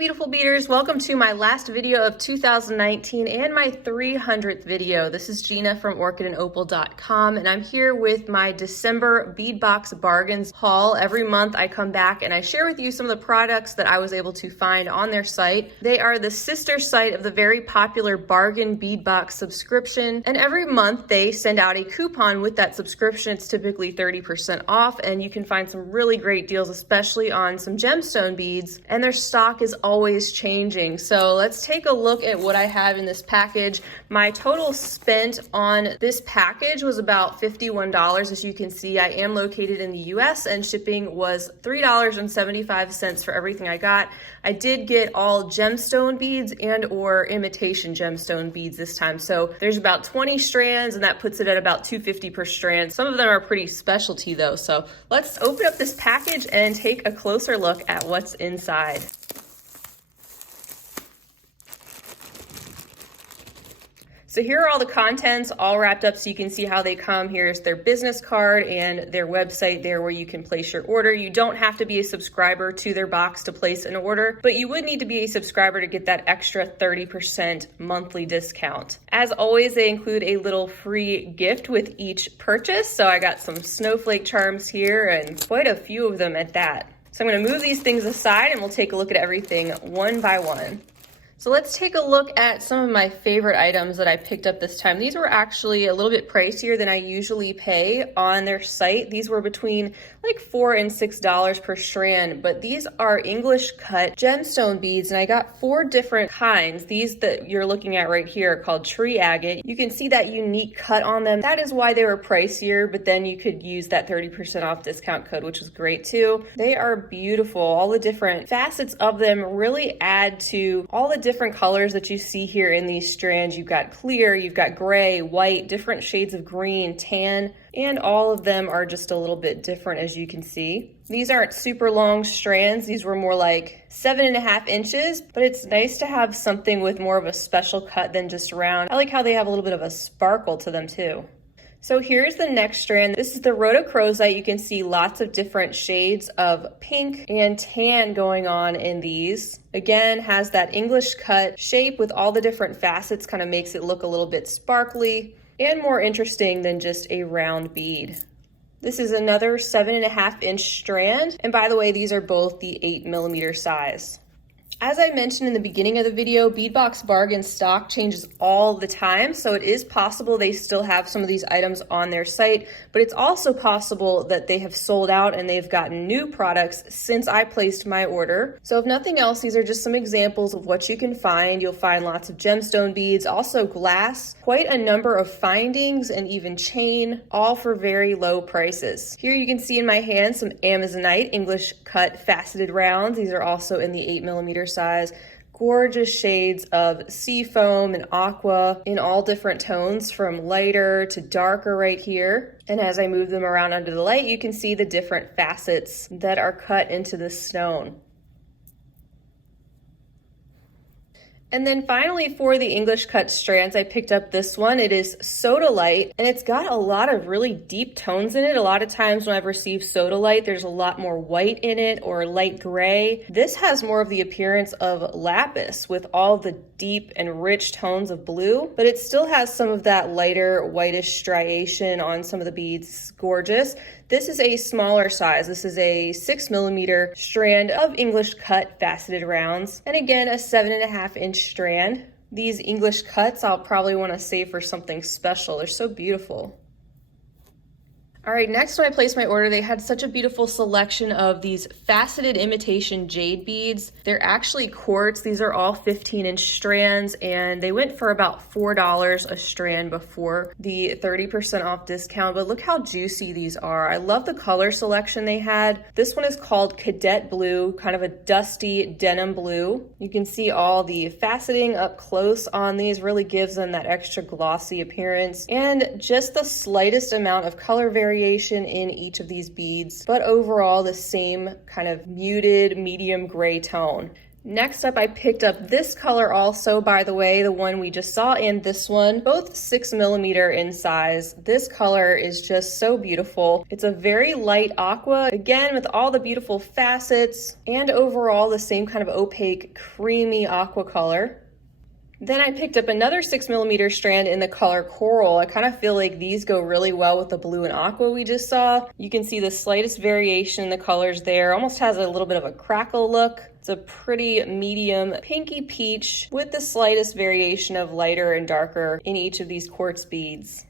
beautiful beaders, welcome to my last video of 2019 and my 300th video. This is Gina from orchidandopal.com and I'm here with my December Bead Box Bargains haul. Every month I come back and I share with you some of the products that I was able to find on their site. They are the sister site of the very popular Bargain Bead Box Subscription, and every month they send out a coupon with that subscription. It's typically 30% off and you can find some really great deals, especially on some gemstone beads, and their stock is always changing. So let's take a look at what I have in this package. My total spent on this package was about $51. As you can see, I am located in the US and shipping was $3.75 for everything I got. I did get all gemstone beads and or imitation gemstone beads this time. So there's about 20 strands and that puts it at about $2.50 per strand. Some of them are pretty specialty though. So let's open up this package and take a closer look at what's inside. So here are all the contents all wrapped up so you can see how they come. Here's their business card and their website there where you can place your order. You don't have to be a subscriber to their box to place an order, but you would need to be a subscriber to get that extra 30% monthly discount. As always, they include a little free gift with each purchase. So I got some snowflake charms here and quite a few of them at that. So I'm going to move these things aside and we'll take a look at everything one by one. So let's take a look at some of my favorite items that I picked up this time. These were actually a little bit pricier than I usually pay on their site. These were between like $4 and $6 per strand, but these are English cut gemstone beads and I got 4 different kinds. These that you're looking at right here are called tree agate. You can see that unique cut on them. That is why they were pricier, but then you could use that 30% off discount code, which was great too. They are beautiful. All the different facets of them really add to all the different colors that you see here in these strands. You've got clear, you've got gray, white, different shades of green, tan, and all of them are just a little bit different as you can see. These aren't super long strands. These were more like 7.5 inches, but it's nice to have something with more of a special cut than just round. I like how they have a little bit of a sparkle to them too. So here's the next strand. This is the rhodochrosite. You can see lots of different shades of pink and tan going on in these. Again, has that English cut shape with all the different facets, kind of makes it look a little bit sparkly and more interesting than just a round bead. This is another 7.5 inch strand. And by the way, these are both the 8mm size. As I mentioned in the beginning of the video, Bead Box Bargains stock changes all the time, so it is possible they still have some of these items on their site, but it's also possible that they have sold out and they've gotten new products since I placed my order. So if nothing else, these are just some examples of what you can find. You'll find lots of gemstone beads, also glass, quite a number of findings, and even chain, all for very low prices. Here you can see in my hand some Amazonite English cut faceted rounds. These are also in the 8mm size. Gorgeous shades of sea foam and aqua in all different tones, from lighter to darker right here. And as I move them around under the light, you can see the different facets that are cut into the stone. And then finally, for the English cut strands, I picked up this one. It is Sodalite, and it's got a lot of really deep tones in it. A lot of times when I've received Sodalite, there's a lot more white in it or light gray. This has more of the appearance of lapis with all the deep and rich tones of blue, but it still has some of that lighter whitish striation on some of the beads. Gorgeous. This is a smaller size. This is a 6mm strand of English cut faceted rounds. And again, a 7.5 inch strand. These English cuts I'll probably want to save for something special. They're so beautiful. All right, next when I placed my order, they had such a beautiful selection of these faceted imitation jade beads. They're actually quartz. These are all 15-inch strands, and they went for about $4 a strand before the 30% off discount, but look how juicy these are. I love the color selection they had. This one is called Cadet Blue, kind of a dusty denim blue. You can see all the faceting up close on these, really gives them that extra glossy appearance, and just the slightest amount of color variation in each of these beads, but overall the same kind of muted medium gray tone. Next up, I picked up this color also, by the way, the one we just saw and this one, both 6mm in size. This color is just so beautiful. It's a very light aqua, again, with all the beautiful facets and overall the same kind of opaque, creamy aqua color. Then I picked up another 6mm strand in the color Coral. I kind of feel like these go really well with the blue and aqua we just saw. You can see the slightest variation in the colors there. Almost has a little bit of a crackle look. It's a pretty medium pinky peach with the slightest variation of lighter and darker in each of these quartz beads.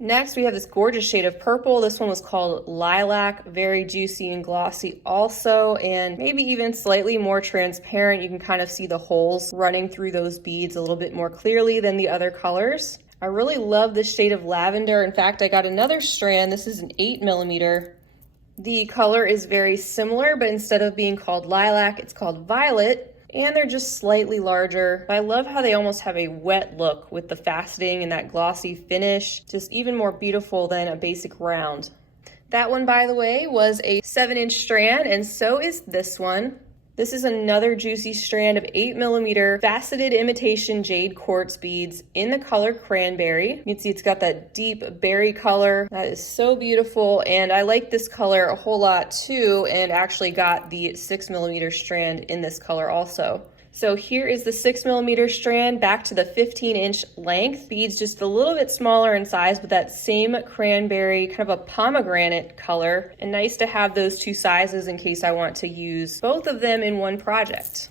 Next, we have this gorgeous shade of purple. This one was called Lilac, very juicy and glossy also, and maybe even slightly more transparent. You can kind of see the holes running through those beads a little bit more clearly than the other colors. I really love this shade of lavender. In fact, I got another strand. This is an 8mm. The color is very similar, but instead of being called lilac, it's called violet. And they're just slightly larger. I love how they almost have a wet look with the faceting and that glossy finish, just even more beautiful than a basic round. That one, by the way, was a 7-inch strand, and so is this one. This is another juicy strand of 8mm faceted imitation jade quartz beads in the color Cranberry. You can see it's got that deep berry color. That is so beautiful, and I like this color a whole lot too, and actually got the 6mm strand in this color also. So here is the 6mm strand back to the 15-inch length. Beads just a little bit smaller in size, but that same cranberry, kind of a pomegranate color. And nice to have those two sizes in case I want to use both of them in one project.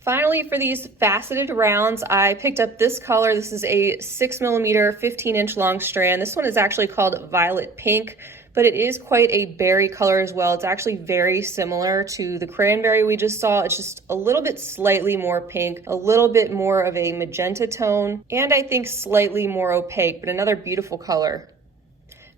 Finally, for these faceted rounds, I picked up this color. This is a 6mm, 15-inch long strand. This one is actually called Violet Pink, but it is quite a berry color as well. It's actually very similar to the cranberry we just saw. It's just a little bit slightly more pink, a little bit more of a magenta tone, and I think slightly more opaque, but another beautiful color.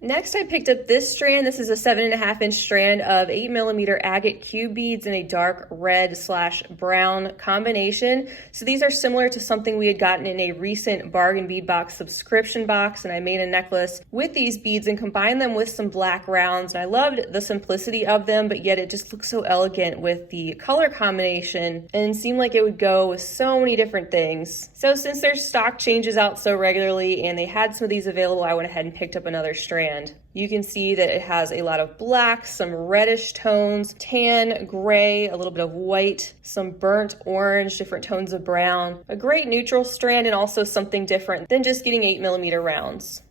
Next, I picked up this strand. This is a 7.5-inch strand of 8mm agate cube beads in a dark red/brown combination. So these are similar to something we had gotten in a recent bargain bead box subscription box, and I made a necklace with these beads and combined them with some black rounds. And I loved the simplicity of them, but yet it just looks so elegant with the color combination and seemed like it would go with so many different things. So since their stock changes out so regularly and they had some of these available, I went ahead and picked up another strand. You can see that it has a lot of black, some reddish tones, tan, gray, a little bit of white, some burnt orange, different tones of brown. A great neutral strand and also something different than just getting 8mm rounds.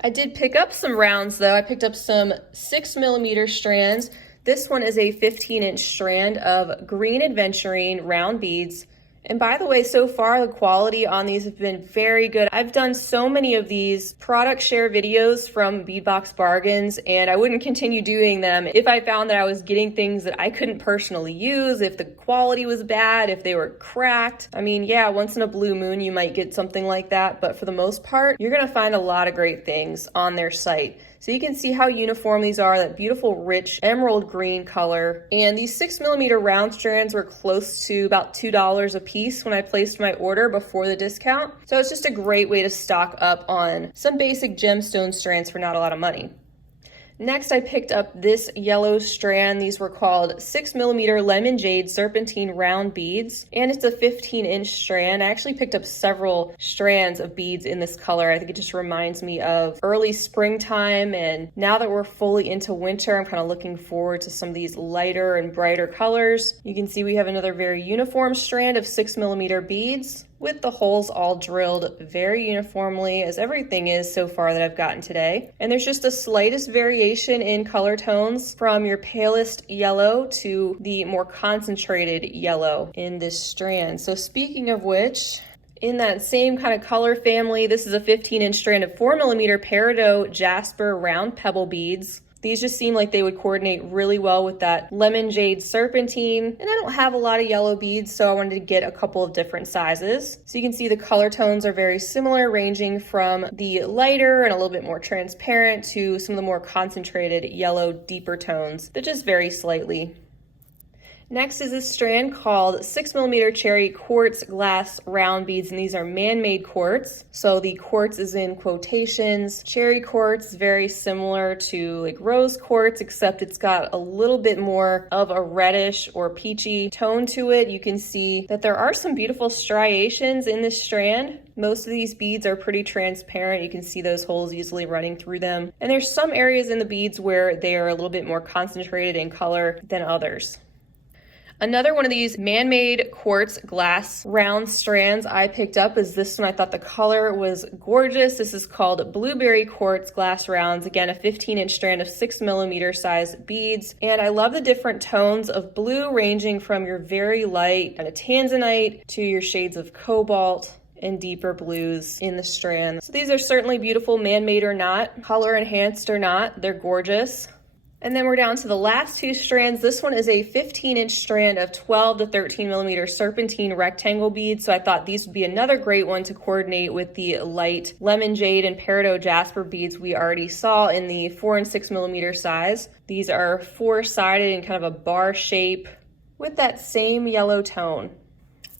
I did pick up some rounds though. I picked up some 6mm strands. This one is a 15-inch strand of green aventurine round beads. And by the way, so far the quality on these have been very good. I've done so many of these product share videos from Bead Box Bargains, and I wouldn't continue doing them if I found that I was getting things that I couldn't personally use, if the quality was bad, if they were cracked. I mean, yeah, once in a blue moon you might get something like that, but for the most part, you're gonna find a lot of great things on their site. So you can see how uniform these are, that beautiful rich emerald green color. And these 6mm round strands were close to about $2 a piece when I placed my order before the discount. So it's just a great way to stock up on some basic gemstone strands for not a lot of money. Next, I picked up this yellow strand. These were called 6mm Lemon Jade Serpentine round beads, and it's a 15-inch strand. I actually picked up several strands of beads in this color. I think it just reminds me of early springtime, and now that we're fully into winter, I'm kind of looking forward to some of these lighter and brighter colors. You can see we have another very uniform strand of 6mm beads, with the holes all drilled very uniformly, as everything is so far that I've gotten today. And there's just the slightest variation in color tones from your palest yellow to the more concentrated yellow in this strand. So speaking of which, in that same kind of color family, this is a 15-inch strand of 4mm peridot jasper round pebble beads. These just seem like they would coordinate really well with that lemon jade serpentine. And I don't have a lot of yellow beads, so I wanted to get a couple of different sizes. So you can see the color tones are very similar, ranging from the lighter and a little bit more transparent to some of the more concentrated yellow, deeper tones that just vary slightly. Next is this strand called 6mm cherry quartz glass round beads, and these are man-made quartz. So the quartz is in quotations. Cherry quartz is very similar to like rose quartz, except it's got a little bit more of a reddish or peachy tone to it. You can see that there are some beautiful striations in this strand. Most of these beads are pretty transparent. You can see those holes easily running through them. And there's some areas in the beads where they are a little bit more concentrated in color than others. Another one of these man-made quartz glass round strands I picked up is this one. I thought the color was gorgeous. This is called Blueberry Quartz Glass Rounds. Again, a 15-inch strand of 6mm size beads. And I love the different tones of blue, ranging from your very light kind of tanzanite to your shades of cobalt and deeper blues in the strand. So these are certainly beautiful, man-made or not, color enhanced or not, they're gorgeous. And then we're down to the last two strands. This one is a 15-inch strand of 12 to 13mm serpentine rectangle beads. So I thought these would be another great one to coordinate with the light lemon jade and peridot jasper beads we already saw in the 4 and 6mm size. These are four-sided in kind of a bar shape with that same yellow tone.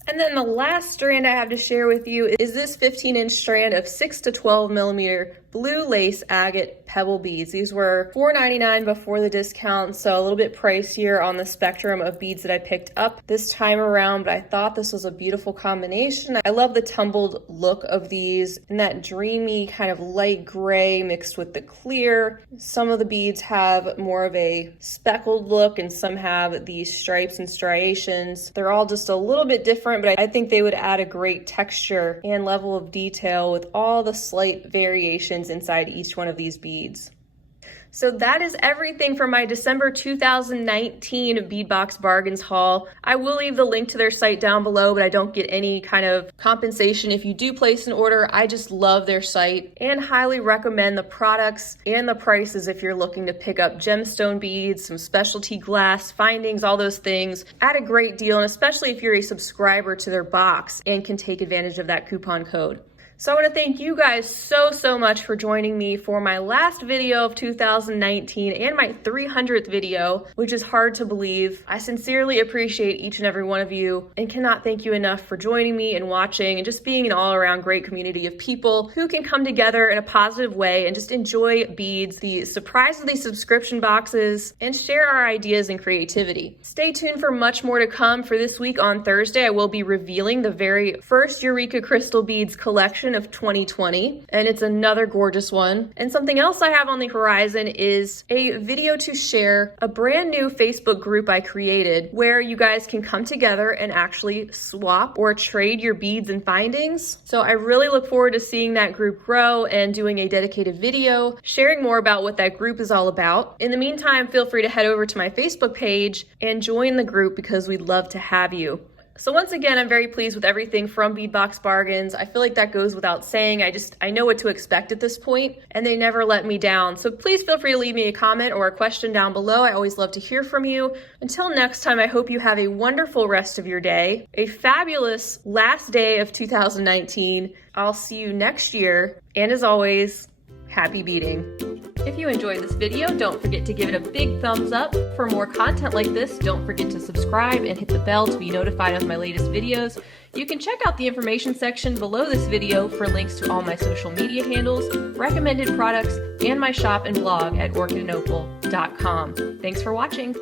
And then the last strand I have to share with you is this 15-inch strand of 6 to 12mm blue lace agate pebble beads. These were $4.99 before the discount, so a little bit pricier on the spectrum of beads that I picked up this time around, but I thought this was a beautiful combination. I love the tumbled look of these and that dreamy kind of light gray mixed with the clear. Some of the beads have more of a speckled look and some have these stripes and striations. They're all just a little bit different, but I think they would add a great texture and level of detail with all the slight variations inside each one of these beads. So that is everything for my December 2019 Bead Box Bargains haul. I will leave the link to their site down below, but I don't get any kind of compensation if you do place an order. I just love their site and highly recommend the products and the prices if you're looking to pick up gemstone beads, some specialty glass, findings, all those things at a great deal, and especially if you're a subscriber to their box and can take advantage of that coupon code. So I want to thank you guys so much for joining me for my last video of 2019 and my 300th video, which is hard to believe. I sincerely appreciate each and every one of you and cannot thank you enough for joining me and watching and just being an all-around great community of people who can come together in a positive way and just enjoy beads, the surprise of these subscription boxes, and share our ideas and creativity. Stay tuned for much more to come. For this week on Thursday, I will be revealing the very first Eureka Crystal Beads collection of 2020, and it's another gorgeous one. And something else I have on the horizon is a video to share, a brand new Facebook group I created where you guys can come together and actually swap or trade your beads and findings. So I really look forward to seeing that group grow and doing a dedicated video, sharing more about what that group is all about. In the meantime, feel free to head over to my Facebook page and join the group because we'd love to have you. So once again, I'm very pleased with everything from Bead Box Bargains. I feel like that goes without saying. I know what to expect at this point, and they never let me down. So please feel free to leave me a comment or a question down below. I always love to hear from you. Until next time, I hope you have a wonderful rest of your day, a fabulous last day of 2019. I'll see you next year, and as always, happy beading. If you enjoyed this video, don't forget to give it a big thumbs up. For more content like this, don't forget to subscribe and hit the bell to be notified of my latest videos. You can check out the information section below this video for links to all my social media handles, recommended products, and my shop and blog at orchidandopal.com. Thanks for watching.